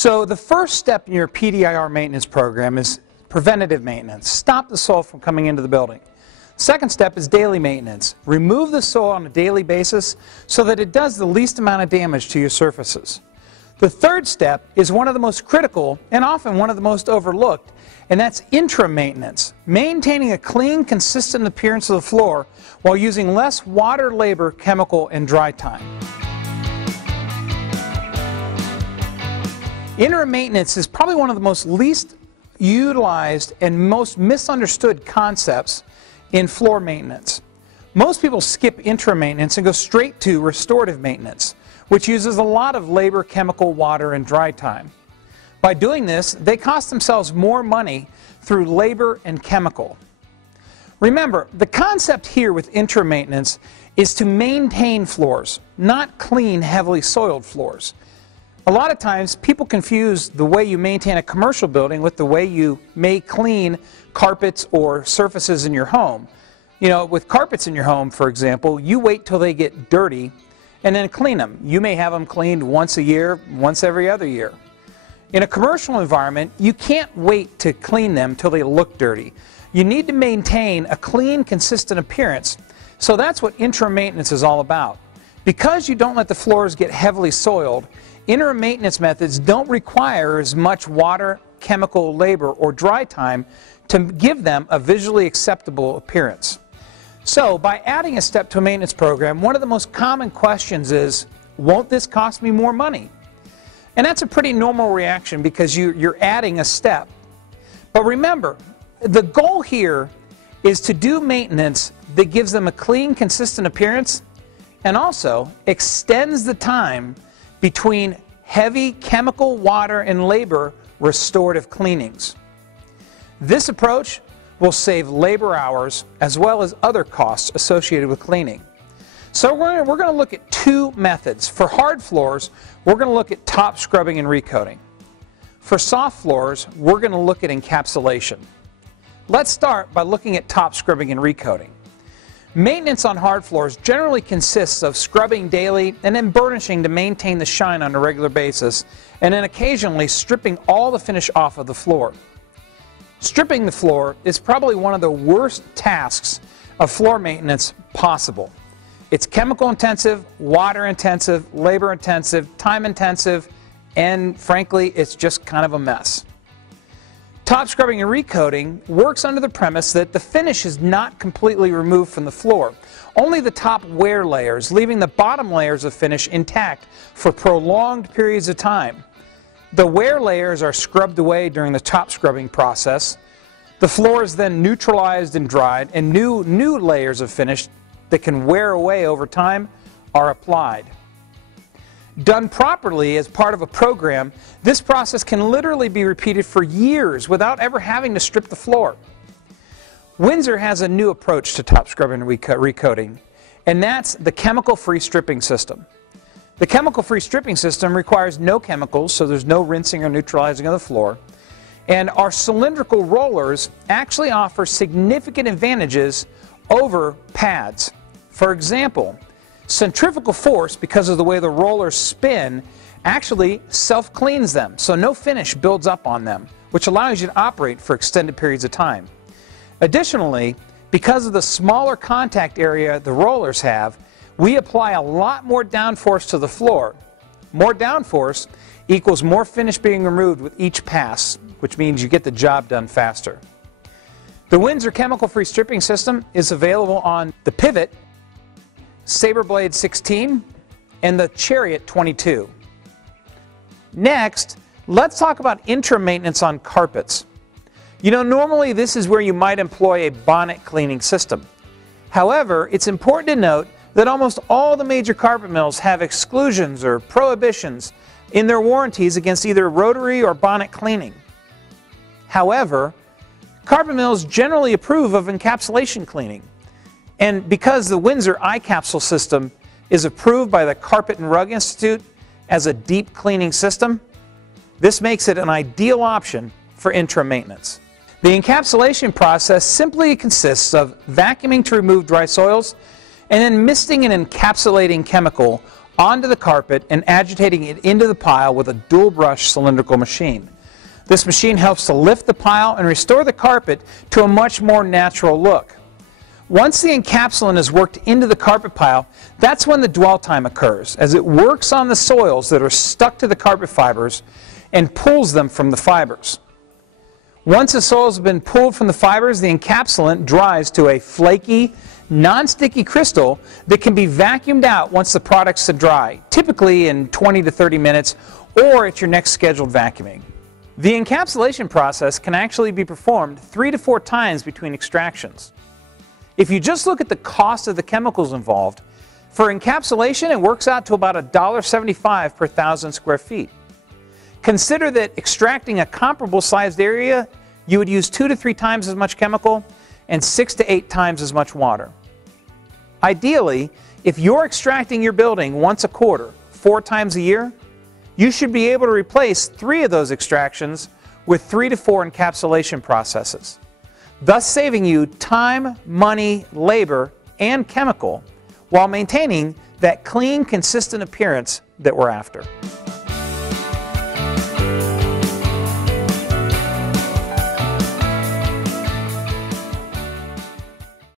So the first step in your PDIR maintenance program is preventative maintenance. Stop the soil from coming into the building. Second step is daily maintenance. Remove the soil on a daily basis so that it does the least amount of damage to your surfaces. The third step is one of the most critical and often one of the most overlooked, and that's interim maintenance. Maintaining a clean, consistent appearance of the floor while using less water, labor, chemical, and dry time. Interim maintenance is probably one of the most least utilized and most misunderstood concepts in floor maintenance. Most people skip interim maintenance and go straight to restorative maintenance, which uses a lot of labor, chemical, water, and dry time. By doing this, they cost themselves more money through labor and chemical. Remember, the concept here with interim maintenance is to maintain floors, not clean, heavily soiled floors. A lot of times, people confuse the way you maintain a commercial building with the way you may clean carpets or surfaces in your home. You know, with carpets in your home, for example, you wait till they get dirty and then clean them. You may have them cleaned once a year, once every other year. In a commercial environment, you can't wait to clean them till they look dirty. You need to maintain a clean, consistent appearance. So that's what interim maintenance is all about. Because you don't let the floors get heavily soiled, interim maintenance methods don't require as much water, chemical, labor, or dry time to give them a visually acceptable appearance. So, by adding a step to a maintenance program, one of the most common questions is, won't this cost me more money? And that's a pretty normal reaction because you're adding a step. But remember, the goal here is to do maintenance that gives them a clean, consistent appearance and also extends the time between heavy chemical, water, and labor restorative cleanings. This approach will save labor hours as well as other costs associated with cleaning. So we're going to look at two methods. For hard floors, we're going to look at top scrubbing and recoating. For soft floors, we're going to look at encapsulation. Let's start by looking at top scrubbing and recoating. Maintenance on hard floors generally consists of scrubbing daily and then burnishing to maintain the shine on a regular basis, and then occasionally stripping all the finish off of the floor. Stripping the floor is probably one of the worst tasks of floor maintenance possible. It's chemical intensive, water intensive, labor intensive, time intensive, and frankly, it's just kind of a mess. Top scrubbing and recoating works under the premise that the finish is not completely removed from the floor, only the top wear layers, leaving the bottom layers of finish intact for prolonged periods of time. The wear layers are scrubbed away during the top scrubbing process. The floor is then neutralized and dried, and new layers of finish that can wear away over time are applied. Done properly as part of a program, this process can literally be repeated for years without ever having to strip the floor. Windsor has a new approach to top scrubbing and recoating, and that's the chemical-free stripping system. The chemical-free stripping system requires no chemicals, so there's no rinsing or neutralizing of the floor. And our cylindrical rollers actually offer significant advantages over pads. For example, centrifugal force, because of the way the rollers spin, actually self-cleans them, so no finish builds up on them, which allows you to operate for extended periods of time. Additionally, because of the smaller contact area the rollers have, we apply a lot more downforce to the floor. More downforce equals more finish being removed with each pass, which means you get the job done faster. The Windsor chemical-free stripping system is available on the Pivot, Saberblade 16, and the Chariot 22. Next, let's talk about interim maintenance on carpets. You know, normally this is where you might employ a bonnet cleaning system. However, it's important to note that almost all the major carpet mills have exclusions or prohibitions in their warranties against either rotary or bonnet cleaning. However, carpet mills generally approve of encapsulation cleaning. And because the Windsor iCapsule system is approved by the Carpet and Rug Institute as a deep cleaning system, this makes it an ideal option for interim maintenance. The encapsulation process simply consists of vacuuming to remove dry soils and then misting an encapsulating chemical onto the carpet and agitating it into the pile with a dual brush cylindrical machine. This machine helps to lift the pile and restore the carpet to a much more natural look. Once the encapsulant is worked into the carpet pile, that's when the dwell time occurs, as it works on the soils that are stuck to the carpet fibers and pulls them from the fibers. Once the soils have been pulled from the fibers, the encapsulant dries to a flaky, non-sticky crystal that can be vacuumed out once the products are dry, typically in 20 to 30 minutes or at your next scheduled vacuuming. The encapsulation process can actually be performed 3 to 4 times between extractions. If you just look at the cost of the chemicals involved, for encapsulation it works out to about $1.75 per 1,000 square feet. Consider that extracting a comparable sized area, you would use 2 to 3 times as much chemical and 6 to 8 times as much water. Ideally, if you're extracting your building once a quarter, 4 times a year, you should be able to replace 3 of those extractions with 3 to 4 encapsulation processes, thus saving you time, money, labor, and chemical while maintaining that clean, consistent appearance that we're after.